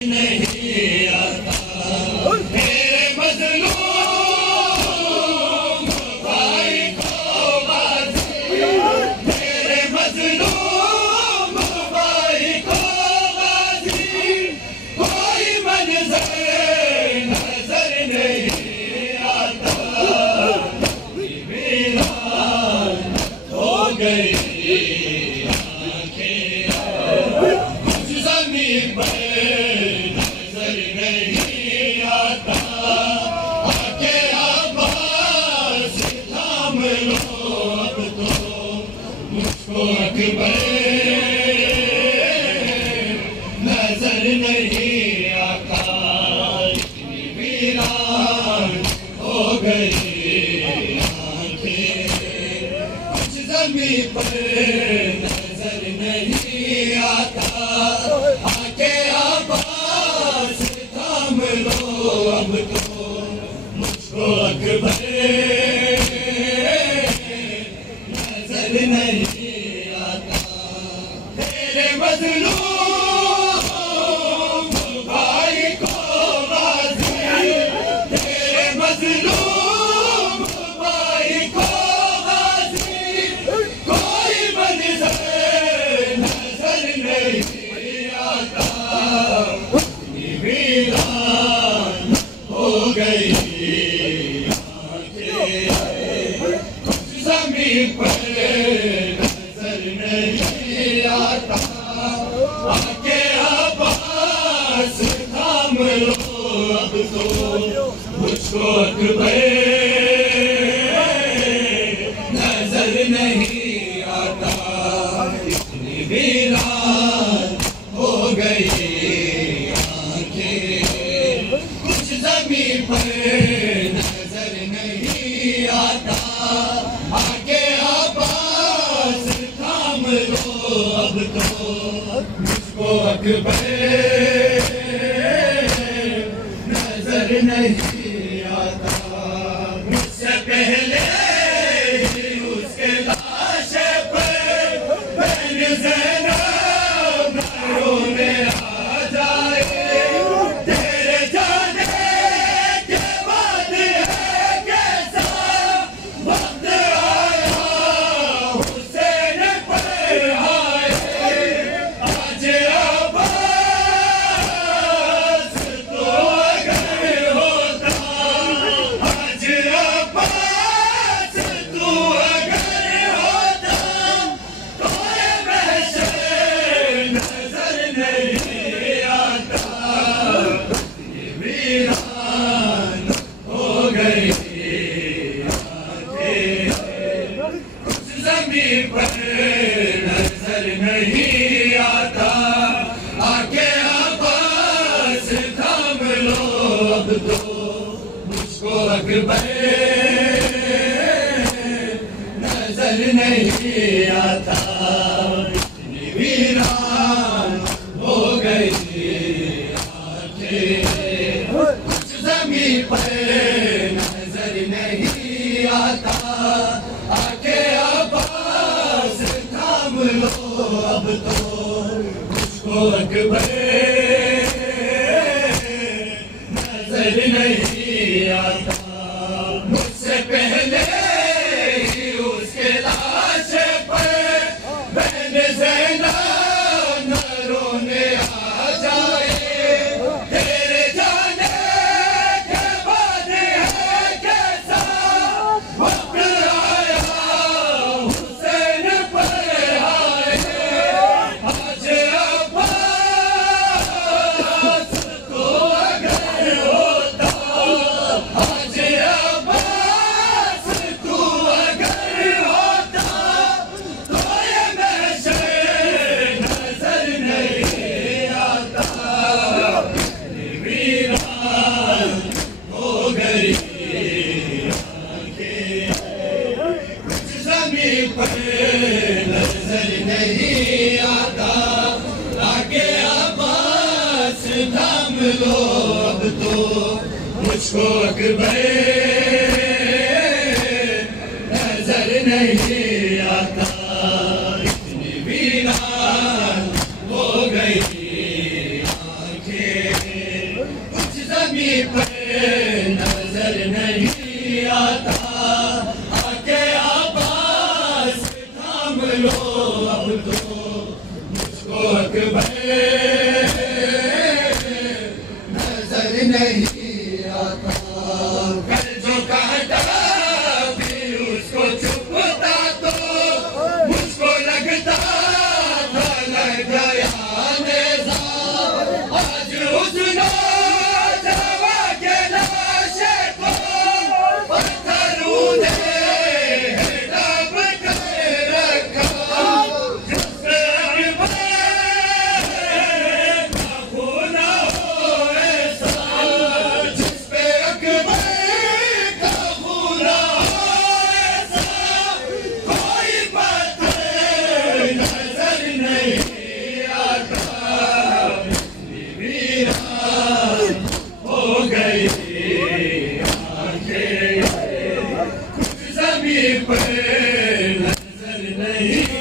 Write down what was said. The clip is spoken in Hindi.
नहीं आता मेरे मजलूम भाई को बाजी, मेरे मजलूम भाई को बाजी, कोई मंजर नजर नहीं आता, वीरान हो गई आंखें कुछ ज़मीं पर नजर नहीं आता, इतनी वीरान हो गई आंखें कुछ ज़मीं पर नजर नहीं आता, आके आवाज़ थाम लो अब तो मुझको अकबर नजर नहीं आता, तेरे मजलूम भाई को बाजी, तेरे मजलूम भाई को बाजी, कोई मंजर नजर नहीं आता, वीरान हो गई कुछ ज़मीं पर नजर नहीं आता, आके आवाज़ थाम लो अब तो मुझको अकबर नजर नहीं आता, इतनी वीरान हो गई आंखें कुछ ज़मीं पर नजर नहीं आता, आके आवाज़ थाम लो अब तो मुझको अकबर नजर नहीं आता, मुझसे पहले ही उसके लाशे पर बहन ज़ैनब रोने आ जाए, तेरे जाने के बाद है कैसा वक्त आया हुसैन पर आए, आज अब्बास तो अगर होता, आज अब्बास तो अगर होता, तो ये महशर नजर नहीं आता, ये वीरान हो गई आंखें कुछ ज़मीं पर नजर नहीं आता, आके आवाज़ थाम लो अब तो मुझको अकबर नजर नहीं आता, इतनी वीरान हो गई आंखें कुछ ज़मीं पर नजर नहीं आता, आके आवाज़ थाम लो अब तो मुझको अकबर नजर नहीं आता, मुझसे पहले ही उसके लाशे पर बहन ज़ैनब रोने आ जाए, तेरे जाने के बाद है कैसा वक्त आया हुसैन पर आए, आज अब्बास तो अगर होता, आज अब्बास तो अगर होता, तो ये महशर नजर नहीं आता, वीरान हो गई आंखें कुछ ज़मीं पर नजर नहीं आता, आके आवाज़ थाम लो अब तो मुझको अकबर नजर नहीं आता, इतनी वीरान हो गई आंखें जमी पे नजर नहीं आता, आके आवाज थाम लो अब तो मुझको अकबर नजर नहीं आता। कल जो कहता फिर उसको चुपता तो मुझको लगता था लग गया नेज़ा। आज उस नौजवां के लाशे को पत्थरों ने दब कर रखा, जिससे अकबर का खून हो ऐसा, जिसपे अकबर का खून हो ऐसा, कोई पत्थर नजर नहीं आता। वीरान हो गई आंखें, कुछ ज़मीं पर नजर नहीं